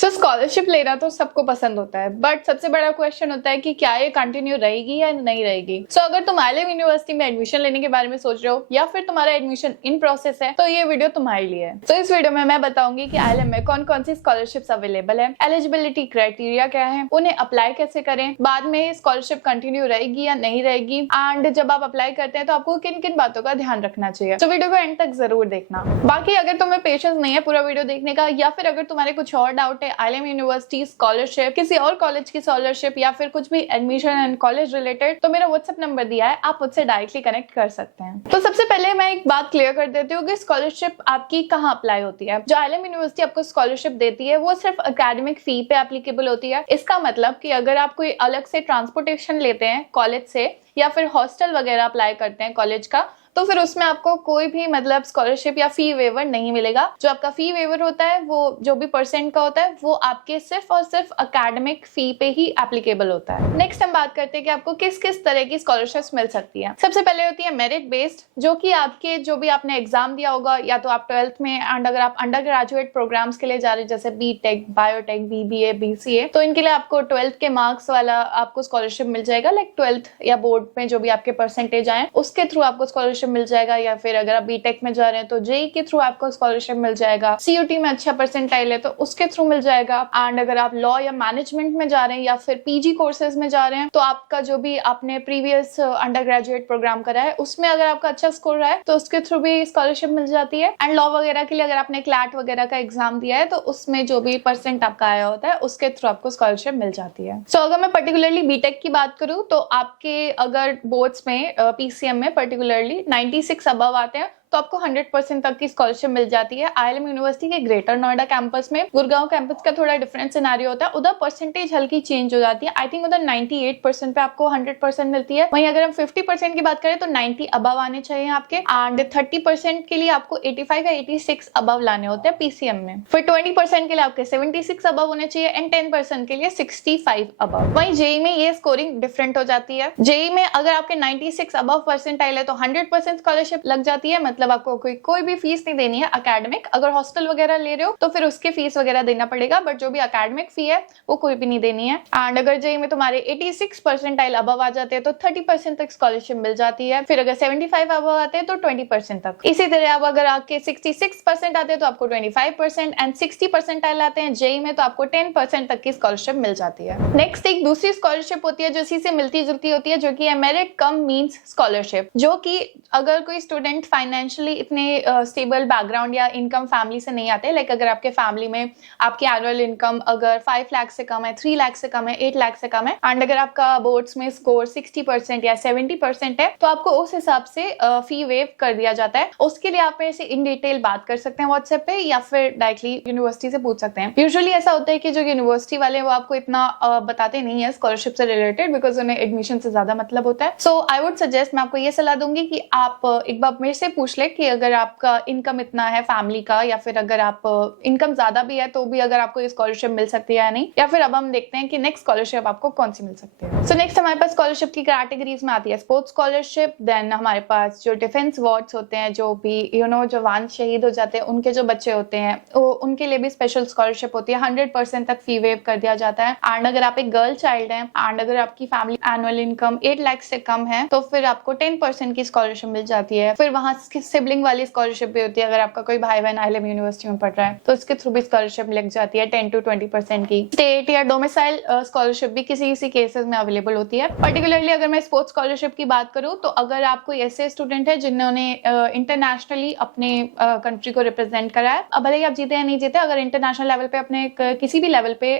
सो scholarship लेना तो सबको पसंद होता है, बट सबसे बड़ा क्वेश्चन होता है कि क्या ये कंटिन्यू रहेगी या नहीं रहेगी। सो अगर तुम आईएलएम यूनिवर्सिटी में एडमिशन लेने के बारे में सोच रहे हो या फिर तुम्हारा एडमिशन इन प्रोसेस है तो ये वीडियो तुम्हारे लिए है। तो इस वीडियो में मैं बताऊंगी कि आईएलएम में कौन कौन सी स्कॉलरशिप्स अवेलेबल है, एलिजिबिलिटी क्राइटेरिया क्या है, उन्हें अप्लाई कैसे करें, बाद में स्कॉलरशिप कंटिन्यू रहेगी या नहीं रहेगी, एंड जब आप अप्लाई करते हैं तो आपको किन किन बातों का ध्यान रखना चाहिए। तो वीडियो को एंड तक जरूर देखना। बाकी अगर तुम्हें पेशेंस नहीं है पूरा वीडियो देखने का, या फिर अगर तुम्हारे कुछ और डाउट है आईएलएम यूनिवर्सिटी स्कॉलरशिप, किसी और कॉलेज की स्कॉलरशिप या फिर कुछ भी एडमिशन एंड कॉलेज रिलेटेड, तो मेरा व्हाट्सएप नंबर दिया है, आप मुझसे डायरेक्टली कनेक्ट कर सकते हैं। तो सबसे पहले मैं एक बात क्लियर कर देती हूँ कि स्कॉलरशिप आपकी कहाँ अप्लाई होती है। जो आईएलएम यूनिवर्सिटी आपको स्कॉलरशिप देती है वो सिर्फ एकेडमिक फी पे एप्लीकेबल होती है। इसका मतलब कि अगर आप कोई अलग से ट्रांसपोर्टेशन लेते हैं कॉलेज से या फिर हॉस्टल वगैरह अप्लाई करते हैं कॉलेज का, तो फिर उसमें आपको कोई भी मतलब स्कॉलरशिप या फी वेवर नहीं मिलेगा। जो आपका फी वेवर होता है वो जो भी परसेंट का होता है वो आपके सिर्फ और सिर्फ एकेडमिक फी पे ही एप्लीकेबल होता है। नेक्स्ट हम बात करते हैं कि आपको किस किस तरह की स्कॉलरशिप्स मिल सकती है। सबसे पहले होती है मेरिट बेस्ड, जो कि आपके जो भी आपने एग्जाम दिया होगा या तो आप 12th में, एंड अगर आप अंडर ग्रेजुएट प्रोग्राम्स के लिए जा रहे हैं जैसे बीटेक, बायोटेक, बीबीए, बीसीए, तो इनके लिए आपको 12th के मार्क्स वाला आपको स्कॉलरशिप मिल जाएगा। लाइक 12th या बोर्ड में जो भी आपके परसेंटेज आए उसके थ्रू आपको स्कॉलरशिप मिल जाएगा। या फिर अगर आप बीटेक में जा रहे हैं तो जेई के थ्रू आपको स्कॉलरशिप मिल जाएगा। सीयूटी में अच्छा परसेंटाइल है तो उसके थ्रू मिल जाएगा। एंड अगर आप लॉ या मैनेजमेंट में जा रहे हैं या फिर पीजी कोर्सेज में जा रहे हैं तो आपका जो भी आपने प्रीवियस अंडर ग्रेजुएट प्रोग्राम करा है उसमें अगर आपका अच्छा स्कोर रहा है तो उसके थ्रू भी स्कॉलरशिप मिल जाती है। एंड लॉ वगैरह के लिए अगर आपने क्लैट वगैरह का एग्जाम दिया है तो उसमें जो भी परसेंट आपका आया होता है उसके थ्रू आपको स्कॉलरशिप मिल जाती है। सो अगर मैं पर्टिकुलरली बीटेक की बात करूं तो आपके अगर बोर्ड्स में पीसीएम में पर्टिकुलरली 96 अबव आते हैं तो आपको 100% तक की स्कॉलरशिप मिल जाती है। आईएलएम यूनिवर्सिटी के ग्रेटर नोएडा कैंपस में, गुड़गांव कैंपस का थोड़ा डिफरेंट सिनेरियो होता है, उधर परसेंटेज हल्की चेंज हो जाती है। आई थिंक उधर 98% पे आपको 100% मिलती है। वहीं अगर हम 50% की बात करें तो 90 अबव आने चाहिए आपके, एंड 30% के लिए आपको 85 या 86 अबव लाने होते हैं पीसीएम में। फिर 20% के लिए आपके 76 अबव होने चाहिए एंड 10% के लिए 65 अबव। वहीं जेई में ये स्कोरिंग डिफरेंट हो जाती है। जेई में अगर आपके 96 अबव परसेंटाइल है तो 100% स्कॉलरशिप लग जाती है, मतलब आपको कोई भी फीस नहीं देनी है एकेडमिक। अगर हॉस्टल वगैरह ले रहे हो तो फिर उसकी फीस वगैरह देना पड़ेगा, बट जो भी एकेडमिक फी है वो कोई भी नहीं देनी है। एंड अगर जेई में तुम्हारे 86 परसेंटाइल अबव आ जाते हैं तो 30% तक स्कॉलरशिप मिल जाती है। फिर अगर 75 अबव आते हैं तो 20% तक। इसी तरह अब अगर आपके 66% आते हैं तो आपको 25%, एंड 60% आते हैं जेई में तो आपको 10% तक की स्कॉलरशिप मिल जाती है। नेक्स्ट एक दूसरी स्कॉलरशिप होती है जो इसी से मिलती जुलती होती है, जो कि है मेरिट कम मींस स्कॉलरशिप, जो कि अगर कोई स्टूडेंट फाइनेंशियली इतने स्टेबल बैकग्राउंड या इनकम फैमिली से नहीं आते, लाइक अगर आपके फैमिली में आपकी एनुअल इनकम अगर 5 लाख से कम है, 3 लाख से कम है, 8 लाख से कम है, एंड अगर आपका बोर्ड्स में स्कोर 60% या 70% है तो आपको उस हिसाब से फी वेव कर दिया जाता है। उसके लिए आप मेरे से इन डिटेल बात कर सकते हैं व्हाट्सएप पे या फिर डायरेक्टली यूनिवर्सिटी से पूछ सकते हैं। यूजुअली ऐसा होता है कि जो यूनिवर्सिटी वाले हैं वो आपको इतना बताते नहीं है स्कॉलरशिप से रिलेटेड, बिकॉज उन्हें एडमिशन से ज्यादा मतलब होता है। सो आई वुड सजेस्ट, मैं आपको ये सलाह दूंगी कि आप एक बार मेरे से पूछ ले कि अगर आपका इनकम इतना है फैमिली का, या फिर अगर आप इनकम ज्यादा भी है तो भी अगर आपको ये स्कॉलरशिप मिल सकती है या नहीं, या फिर अब हम देखते हैं कि नेक्स्ट स्कॉलरशिप आपको कौन सी मिल सकती है। सो नेक्स्ट हमारे पास स्कॉलरशिप की कैटेगरीज में आती है स्पोर्ट्स स्कॉलरशिप, देन हमारे पास जो डिफेंस वार्ड्स होते हैं, जो भी जवान शहीद हो जाते हैं उनके जो बच्चे होते हैं उनके लिए भी स्पेशल स्कॉलरशिप होती है। 100% तक फी वेव कर दिया जाता है। एंड अगर आप एक गर्ल चाइल्ड है एंड अगर आपकी फैमिली एनुअल इनकम 8 लाख से कम है तो फिर आपको 10% की स्कॉलरशिप मिल जाती है। फिर वहां सिबलिंग वाली स्कॉलरशिप भी होती है, अगर आपका कोई भाई बहन आईएलएम यूनिवर्सिटी में पढ़ रहा है तो उसके थ्रू भी स्कॉलरशिप लग जाती है 10 to 20% की। स्टेट या डोमिसाइल स्कॉलरशिप भी किसी किसी केसेस में अवेलेबल होती है। पर्टिकुलरली अगर मैं स्पोर्ट्स स्कॉलरशिप की बात करूं तो अगर आप कोई ऐसे स्टूडेंट है जिन्होंने इंटरनेशनली अपने कंट्री को रिप्रेजेंट करा है, अब भले ही आप जीते या नहीं जीते, अगर इंटरनेशनल लेवल पे अपने किसी भी लेवल पे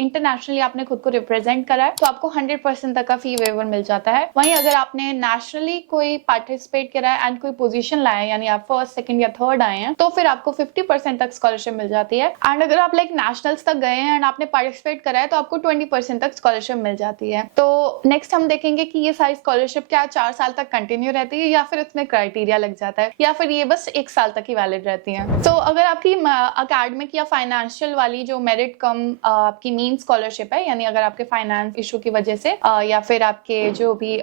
इंटरनेशनली आपने खुद को रिप्रेजेंट करा है तो आपको 100% तक का फी वेवर मिल जाता है। वहीं अगर आपने नेशनली कोई पार्टिसिपेट करा है एंड कोई पोजीशन लाया है, यानी आप फर्स्ट, सेकंड या थर्ड आए हैं, तो फिर आपको 50% तक स्कॉलरशिप मिल जाती है। एंड अगर आप लाइक नेशनल्स तक गए हैं एंड आपने पार्टिसिपेट करा है तो आपको 20% तक स्कॉलरशिप मिल जाती है। तो नेक्स्ट हम देखेंगे कि ये सारी स्कॉलरशिप क्या 4 साल तक कंटिन्यू रहती है या फिर इसमें क्राइटेरिया लग जाता है, या फिर ये बस 1 साल तक ही वैलिड रहती है। तो अगर आपकी अकेडमिक या फाइनेंशियल वाली जो मेरिट कम आपकी मीन स्कॉलरशिप है, यानी अगर आपके फाइनेंस इशू की वजह से या फिर आपके जो भी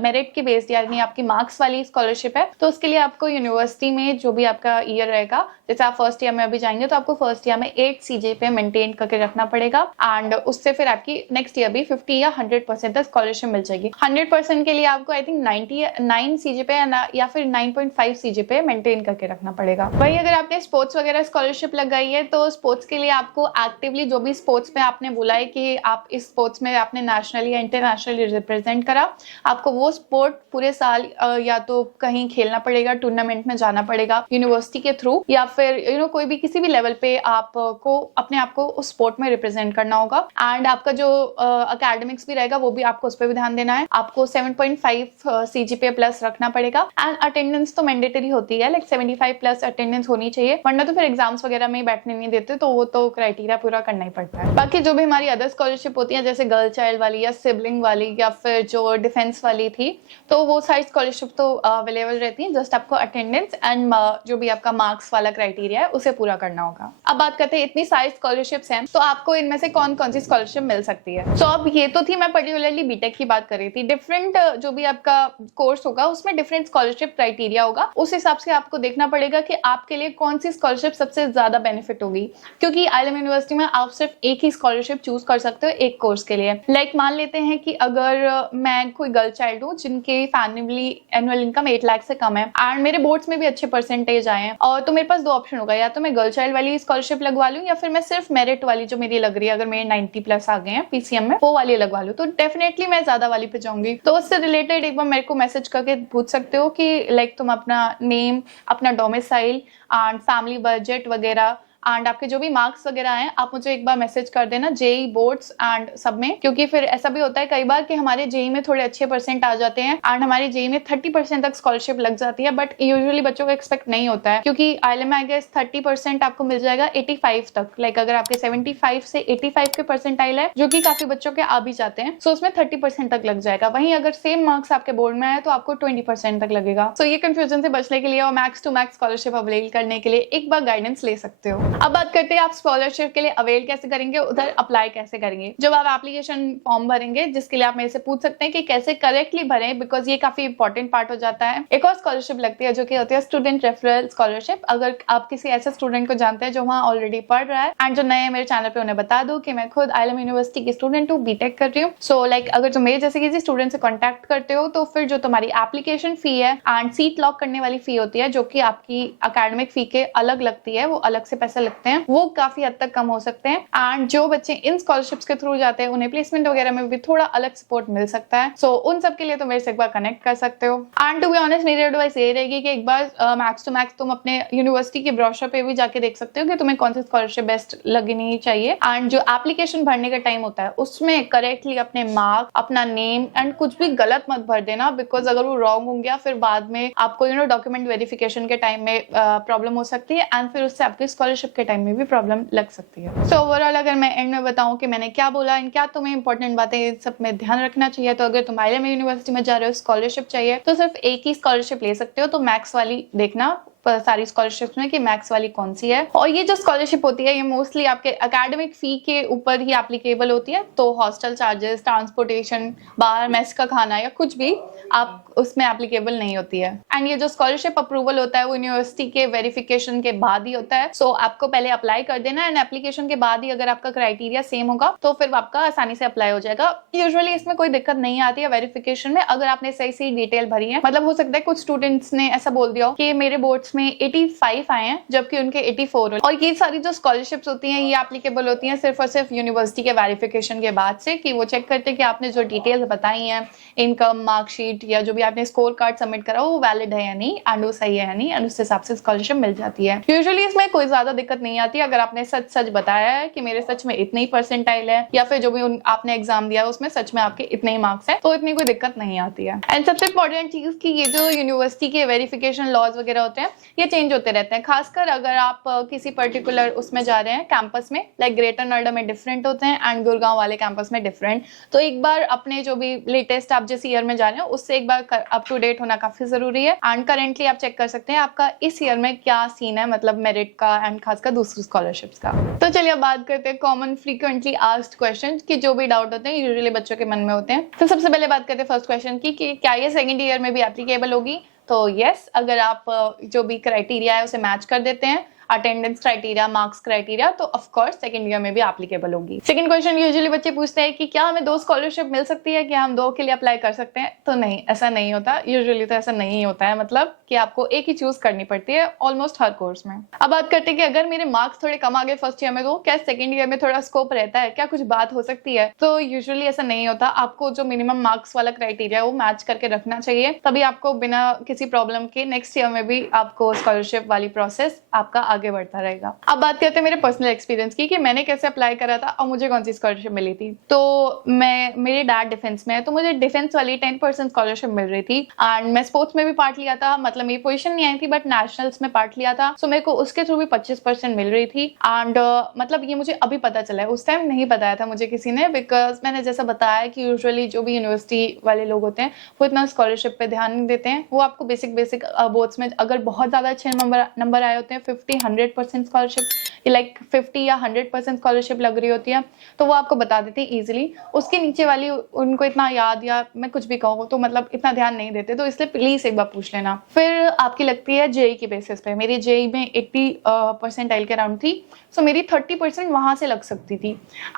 मेरिट के बेस्ड यानी आपकी मार्क्स वाली स्कॉलरशिप है, तो उसके लिए आप आपको यूनिवर्सिटी में जो भी आपका ईयर रहेगा, जैसे आप फर्स्ट ईयर में अभी जाएंगे तो आपको फर्स्ट ईयर में 8 CGPA मेंटेन करके रखना पड़ेगा एंड उससे फिर आपकी नेक्स्ट ईयर भी 50 या 100% तक स्कॉलरशिप मिल जाएगी। 100% के लिए आपको आई थिंक 99 CGPA या फिर 9.5 CGPA मेंटेन करके रखना पड़ेगा। वही अगर आपने स्पोर्ट्स वगैरह स्कॉलरशिप लगाई है तो स्पोर्ट्स के लिए आपको एक्टिवली जो भी स्पोर्ट्स में आपने बोला है कि आप इस स्पोर्ट्स में आपने नेशनली या इंटरनेशनली रिप्रेजेंट करा, आपको वो स्पोर्ट पूरे साल या तो कहीं खेलना पड़ेगा, टूर्नामेंट में जाना पड़ेगा यूनिवर्सिटी के थ्रू, या फिर कोई भी किसी भी लेवल पे आपको अपने आप को उस स्पोर्ट में रिप्रेजेंट करना होगा। एंड आपका जो एकेडमिक्स भी रहेगा वो भी आपको उस पर भी ध्यान देना है। आपको 7.5 CGPA प्लस रखना पड़ेगा एंड अटेंडेंस तो मैंडेटरी होती है, लाइक 75 प्लस अटेंडेंस होनी चाहिए, वरना तो फिर एग्जाम्स वगैरह में बैठने नहीं देते, तो वो तो क्राइटेरिया पूरा करना ही पड़ता है। बाकी जो भी हमारी अदर स्कॉलरशिप होती है जैसे गर्ल चाइल्ड वाली या सिबलिंग वाली या फिर जो डिफेंस वाली थी, तो वो सारी स्कॉलरशिप तो अवेलेबल रहती है, जस्ट आपको अटेंडेंस एंड जो भी आपका मार्क्स वाला क्राइटेरिया है उसे पूरा करना होगा। अब बात करते हैं इतनी सारी स्कॉलरशिप्स हैं तो आपको इनमें से कौन कौन सी स्कॉलरशिप मिल सकती है। तो अब ये तो थी मैं पर्टिकुलरली बीटेक की बात कर रही थी। डिफरेंट जो भी आपका कोर्स होगा उसमें डिफरेंट स्कॉलरशिप क्राइटेरिया होगा, उस हिसाब से आपको देखना पड़ेगा कि आपके लिए कौन सी स्कॉलरशिप सबसे ज्यादा बेनिफिट होगी, क्योंकि IIM यूनिवर्सिटी में आप सिर्फ एक ही स्कॉलरशिप चूज कर सकते हो एक कोर्स के लिए। लाइक मान लेते हैं कि अगर मैं कोई गर्ल चाइल्ड हूँ जिनके फैमिली एनुअल इनकम 8 लाख से कम है एंड मेरे बोर्ड्स में भी अच्छे परसेंटेज आए हैं, और तो मेरे पास दो ऑप्शन होगा, या तो मैं गर्ल चाइल्ड वाली स्कॉलरशिप लगवा लूँ या फिर मैं सिर्फ मेरिट वाली जो मेरी लग रही है, अगर मेरे 90 प्लस आ गए हैं PCM में, वो वाली लगवा लूँ, तो डेफिनेटली मैं ज्यादा वाली पे जाऊंगी। तो उससे रिलेटेड एक बार मेरे को मैसेज करके पूछ सकते हो कि लाइक तुम अपना नेम, अपना डोमिसाइल एंड फैमिली बजट वगैरह एंड आपके जो भी मार्क्स वगैरह हैं आप मुझे एक बार मैसेज कर देना जेई बोर्ड्स एंड सब में, क्योंकि फिर ऐसा भी होता है कई बार कि हमारे जेई में थोड़े अच्छे परसेंट आ जाते हैं एंड हमारे जेई में 30% तक स्कॉलरशिप लग जाती है, बट यूजुअली बच्चों को एक्सपेक्ट नहीं होता है, क्योंकि IIM में आई गेस 30% आपको मिल जाएगा 85 तक। लाइक अगर आपके 75 से 85 के परसेंटाइल है जो कि काफी बच्चों के आ भी जाते हैं, सो उसमें 30% तक लग जाएगा। वहीं अगर सेम मार्क्स आपके बोर्ड में आए तो आपको 20% तक लगेगा। सो ये कंफ्यूजन से बचने के लिए और max to max scholarship avail करने के लिए एक बार गाइडेंस ले सकते हो। अब बात करते हैं आप स्कॉलरशिप के लिए अवेल कैसे करेंगे, उधर अप्लाई कैसे करेंगे। जब आप एप्लीकेशन फॉर्म भरेंगे, जिसके लिए आप मेरे से पूछ सकते हैं कि कैसे करेक्टली भरें, बिकॉज ये काफी इंपॉर्टेंट पार्ट हो जाता है। एक और स्कॉलरशिप लगती है जो कि होती है स्टूडेंट रेफरल स्कॉलरशिप। अगर आप किसी ऐसे स्टूडेंट को जानते हैं जो वहाँ ऑलरेडी पढ़ रहा है एंड जो नए मेरे चैनल पे, उन्हें बता दो कि मैं खुद IIM यूनिवर्सिटी की स्टूडेंट हूँ, बीटेक कर रही हूँ। सो लाइक अगर तुम मेरे जैसे किसी स्टूडेंट से कॉन्टैक्ट करते हो तो फिर जो तुम्हारी एप्लीकेशन फी है एंड सीट लॉक करने वाली फी होती है, जो कि आपकी अकेडमिक फी के अलग लगती है, वो अलग से पैसे लगते हैं, वो काफी हद तक कम हो सकते हैं। एंड जो बच्चे इन स्कॉलरशिप्स के थ्रू जाते हैं उन्हें प्लेसमेंट वगैरह में भी थोड़ा अलग सपोर्ट मिल सकता है। सो उन सब के लिए तो मेरे से एक बार कनेक्ट कर सकते हो। एंड टू बी ऑनेस्ट मेरी एडवाइस ये रहेगी कि एक बार मैक्स टू मैक्स तुम अपने यूनिवर्सिटी के ब्रोशर पे भी जाके देख सकते हो कि तुम्हें कौन सी स्कॉलरशिप बेस्ट लगनी चाहिए। एंड जो एप्लीकेशन भरने का टाइम होता है उसमें करेक्टली अपने मार्क, अपना नेम एंड कुछ भी गलत मत भर देना, बिकॉज अगर वो रॉन्ग हो गया फिर बाद में आपको डॉक्यूमेंट वेरिफिकेशन के टाइम में प्रॉब्लम हो सकती है एंड फिर उससे आपकी स्कॉलरशिप के टाइम में भी प्रॉब्लम लग सकती है। सो ओवरऑल अगर मैं एंड में बताऊं कि मैंने क्या बोला एंड क्या तुम्हें इंपॉर्टेंट बातें सब में ध्यान रखना चाहिए, तो अगर तुम IIM यूनिवर्सिटी में जा रहे हो, स्कॉलरशिप चाहिए तो सिर्फ एक ही स्कॉलरशिप ले सकते हो, तो मैक्स वाली देखना सारी स्कॉलरशिप्स में कि मैक्स वाली कौन सी है। और ये जो स्कॉलरशिप होती है ये मोस्टली आपके एकेडमिक फी के ऊपर ही एप्लीकेबल होती है, तो हॉस्टल चार्जेस, ट्रांसपोर्टेशन, बाहर मेस का खाना या कुछ भी आप उसमें एप्लीकेबल नहीं होती है। एंड ये जो स्कॉलरशिप अप्रूवल होता है वो यूनिवर्सिटी के वेरिफिकेशन के बाद ही होता है। सो आपको पहले अप्लाई कर देना एंड एप्लीकेशन के बाद ही अगर आपका क्राइटेरिया सेम होगा तो फिर आपका आसानी से अप्लाई हो जाएगा। यूजुअली इसमें कोई दिक्कत नहीं आती है वेरिफिकेशन में, अगर आपने सही सही डिटेल भरी है। मतलब हो सकता है कुछ स्टूडेंट्स ने ऐसा बोल दिया हो कि मेरे बोर्ड्स में 85 आए हैं जबकि उनके 84 हो, और ये सारी जो स्कॉलरशिप्स होती हैं ये एप्लीकेबल होती हैं सिर्फ और सिर्फ यूनिवर्सिटी के वेरिफिकेशन के बाद से, कि वो चेक करते हैं कि आपने जो डिटेल्स बताई हैं, इनकम, मार्कशीट या जो भी आपने स्कोर कार्ड सबमिट करा वो वैलिड है या नहीं एंड वो सही है या नहीं, एंड उस हिसाब से स्कॉलरशिप मिल जाती है। यूजुअली इसमें कोई ज्यादा दिक्कत नहीं आती अगर आपने सच सच बताया है कि मेरे सच में इतने ही परसेंटाइल है, या फिर जो भी आपने एग्जाम दिया उसमें सच में आपके इतने ही मार्क्स है, तो इतनी कोई दिक्कत नहीं आती है। एंड सबसे इंपॉर्टेंट चीज कि ये जो यूनिवर्सिटी के वेरिफिकेशन लॉज वगैरह होते हैं ये चेंज होते रहते हैं, खासकर अगर आप किसी पर्टिकुलर उसमें जा रहे हैं कैंपस में, लाइक ग्रेटर नोएडा में डिफरेंट होते हैं एंड गुड़गांव वाले कैंपस में डिफरेंट। तो एक बार अपने जो भी लेटेस्ट आप जिस ईयर में जा रहे हैं उससे एक बार अप टू डेट होना काफी जरूरी है। एंड करेंटली आप चेक कर सकते हैं आपका इस ईयर में क्या सीन है, मतलब मेरिट का एंड खासकर दूसरी स्कॉलरशिप्स का। तो चलिए अब बात करते हैं कॉमन फ्रीक्वेंटली आस्क्ड क्वेश्चन की, जो भी डाउट होते हैं यूजुअली बच्चों के मन में होते हैं। तो सबसे पहले बात करते हैं फर्स्ट क्वेश्चन की कि क्या ये सेकंड ईयर में भी एप्लीकेबल होगी। तो यस, अगर आप जो भी क्राइटेरिया है उसे मैच कर देते हैं, अटेंडेंस क्राइटेरिया, मार्क्स क्राइटेरिया, तो ऑफ कोर्स सेकंड ईयर में भी एप्लीकेबल होगी। सेकंड क्वेश्चन यूजुअली बच्चे पूछते हैं कि क्या हमें 2 स्कॉलरशिप मिल सकती है, क्या हम 2 के लिए अप्लाई कर सकते हैं? तो नहीं, ऐसा नहीं होता। यूजुअली तो ऐसा नहीं होता है, मतलब कि आपको एक ही चूज करनी पड़ती है ऑलमोस्ट हर कोर्स में। अब बात करते हैं कि अगर मेरे मार्क्स थोड़े कम आ गए फर्स्ट ईयर में, तो क्या सेकंड ईयर में थोड़ा स्कोप रहता है, क्या कुछ बात हो सकती है? तो यूजुअली ऐसा नहीं होता। आपको जो मिनिमम मार्क्स वाला क्राइटेरिया है वो मैच करके रखना चाहिए, तभी आपको बिना किसी प्रॉब्लम के नेक्स्ट ईयर में भी आपको स्कॉलरशिप वाली प्रोसेस आपका आगे बढ़ता रहेगा। अब बात करते हैं मेरे पर्सनल एक्सपीरियंस की कि मैंने कैसे अप्लाई करा था और मुझे कौन सी स्कॉलरशिप मिली थी। तो मेरे डैड डिफेंस में है, तो मुझे डिफेंस वाली 10% स्कॉलरशिप मिल रही थी। एंड मैं स्पोर्ट्स में भी पार्ट लिया था, मतलब मेरी पोजीशन नहीं आई थी बट नेशनल्स में पार्ट लिया था, सो मेरे को उसके थ्रू भी 25% मिल रही थी। एंड मतलब ये मुझे अभी पता चला है, उस टाइम नहीं बताया था मुझे किसी ने, बिकॉज मैंने जैसा बताया कि यूजुअली जो भी यूनिवर्सिटी वाले लोग होते हैं वो इतना स्कॉलरशिप पे ध्यान नहीं देते हैं। वो आपको बेसिक बोर्ड्स में अगर बहुत ज्यादा अच्छे नंबर आए होते हैं, 50-100% स्कॉलरशिप, लाइक 50 या 100% स्कॉलरशिप लग रही होती है, तो वो आपको बता देते हैं इजीली। उसके नीचे वाली उनको इतना याद, या मैं कुछ भी कहूँ तो मतलब इतना ध्यान नहीं देते, तो इसलिए प्लीज एक बार पूछ लेना। फिर आपकी लगती है जेई की बेसिस पे। मेरी जेई में 80 परसेंटाइल के अराउंड थी, सो मेरी 30% वहां से लग सकती थी।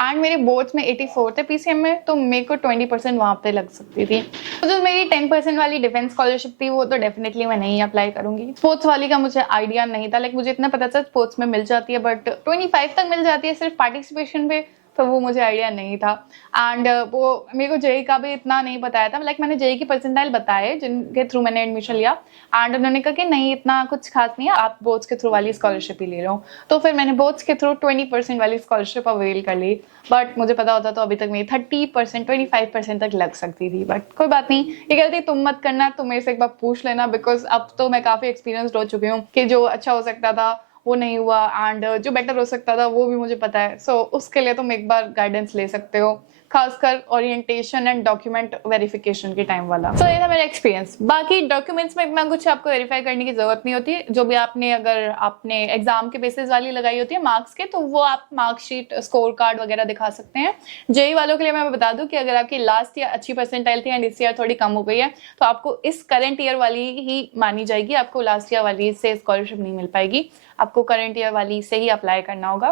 एंड मेरे बोर्ड्स में 84 थे पीसीएम में, तो मेरे को 20% वहां पे लग सकती थी। तो जो मेरी 10% वाली डिफेंस स्कॉलरशिप थी वो तो डेफिनेटली मैं नहीं अप्लाई करूंगी। स्पोर्ट्स वाली का मुझे आइडिया नहीं था, लाइक मुझे इतना पता था स्पोर्ट्स में मिल जाती है, बट 25 तक मिल जाती है सिर्फ पार्टिसिपेशन पे, तो वो मुझे आइडिया नहीं था। एंड वो मेरे को जेई का भी इतना नहीं बताया था, लाइक मैंने जेई की परसेंटाइल बताए जिनके थ्रू मैंने एडमिशन लिया, एंड उन्होंने कहा कि नहीं इतना कुछ खास नहीं है, आप बोर्ड्स के थ्रू वाली स्कॉलरशिप ही ले लो। तो फिर मैंने बोर्ड्स के थ्रू 20% वाली स्कॉलरशिप अवेल कर ली, बट मुझे पता होता तो अभी तक मेरी 30%, 25% तक लग सकती थी। बट कोई बात नहीं, ये गलती तुम मत करना, तुम मेरे से एक बार पूछ लेना, बिकॉज अब तो मैं काफी एक्सपीरियंसड हो चुकी हूँ कि जो अच्छा हो सकता था वो नहीं हुआ, एंड जो बेटर हो सकता था वो भी मुझे पता है। सो उसके लिए तुम एक बार गाइडेंस ले सकते हो, खासकर ओरिएंटेशन एंड डॉक्यूमेंट वेरिफिकेशन के टाइम वाला। सो ये था मेरा एक्सपीरियंस। बाकी डॉक्यूमेंट्स में इतना कुछ आपको वेरीफाई करने की जरूरत नहीं होती। जो भी आपने, अगर आपने एग्जाम के बेसिस वाली लगाई होती है मार्क्स के, तो वो आप मार्कशीट, स्कोर कार्ड वगैरह दिखा सकते हैं। जेई वालों के लिए मैं बता दूं कि अगर आपकी लास्ट ईयर अच्छी परसेंटाइल थी एंड इस ईयर थोड़ी कम हो गई है, तो आपको इस करंट ईयर वाली ही मानी जाएगी, आपको लास्ट ईयर वाली से स्कॉलरशिप नहीं मिल पाएगी, आपको करंट ईयर वाली से ही अप्लाई करना होगा।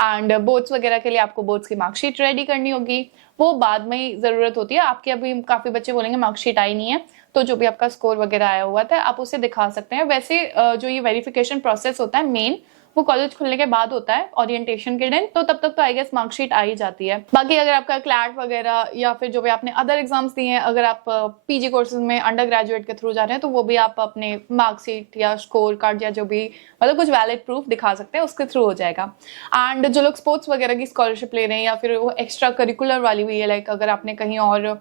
एंड बोर्ड्स वगैरह के लिए आपको बोर्ड्स की मार्कशीट रेडी करनी होगी, वो बाद में ही जरूरत होती है। आपके अभी काफी बच्चे बोलेंगे मार्कशीट आई नहीं है, तो जो भी आपका स्कोर वगैरह आया हुआ था आप उसे दिखा सकते हैं। वैसे जो ये वेरिफिकेशन प्रोसेस होता है मेन, वो कॉलेज खुलने के बाद होता है ओरिएंटेशन के दिन, तो तब तक तो आई गेस मार्कशीट आ ही जाती है। बाकी अगर आपका क्लैट वगैरह या फिर जो भी आपने अदर एग्जाम्स दिए हैं, अगर आप पीजी कोर्सेज में अंडर ग्रेजुएट के थ्रू जा रहे हैं, तो वो भी आप अपने मार्कशीट या स्कोर कार्ड या जो भी मतलब कुछ वैलिड प्रूफ दिखा सकते हैं, उसके थ्रू हो जाएगा। एंड जो लोग स्पोर्ट्स वगैरह की स्कॉलरशिप ले रहे हैं या फिर वो एक्स्ट्रा करिकुलर वाली भी है, लाइक अगर आपने कहीं और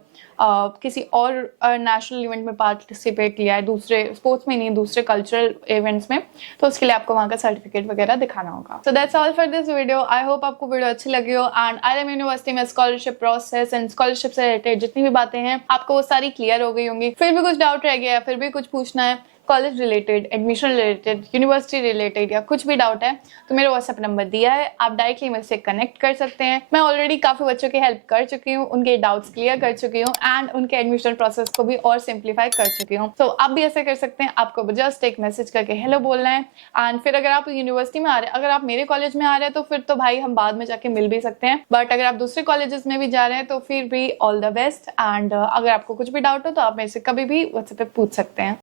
किसी और नेशनल इवेंट में पार्टिसिपेट किया है, दूसरे स्पोर्ट्स में नहीं दूसरे कल्चरल इवेंट्स में, तो उसके लिए आपको वहाँ का सर्टिफिकेट वगैरह दिखाना होगा। So that's all for this video. I hope आपको वीडियो अच्छी लगी हो, एंड IIM यूनिवर्सिटी में स्कॉलरशिप प्रोसेस एंड स्कॉलरशिप से रिलेटेड जितनी भी बातें हैं आपको वो सारी क्लियर हो गई होंगी। फिर भी कुछ डाउट रह गया, फिर भी कुछ पूछना है, college related, admission related, university related या कुछ भी डाउट है, तो मेरा व्हाट्सएप नंबर दिया है, आप डायरेक्टली मेरे से कनेक्ट कर सकते हैं। मैं ऑलरेडी काफी बच्चों की हेल्प कर चुकी हूँ, उनके डाउट्स क्लियर कर चुकी हूँ, एंड उनके एडमिशन प्रोसेस को भी और सिंप्लीफाई कर चुकी हूँ। तो आप भी ऐसे कर सकते हैं, आपको जस्ट एक मैसेज करके हेलो बोलना है। एंड फिर अगर आप यूनिवर्सिटी में आ रहे हैं, अगर आप मेरे कॉलेज में आ रहे हैं, तो फिर तो भाई हम बाद में जाके मिल भी सकते हैं, बट अगर आप दूसरे कॉलेजेस में भी जा रहे हैं तो फिर भी ऑल द बेस्ट। एंड अगर आपको कुछ भी डाउट हो तो आप मेरे से कभी भी व्हाट्सएप पे पूछ सकते हैं।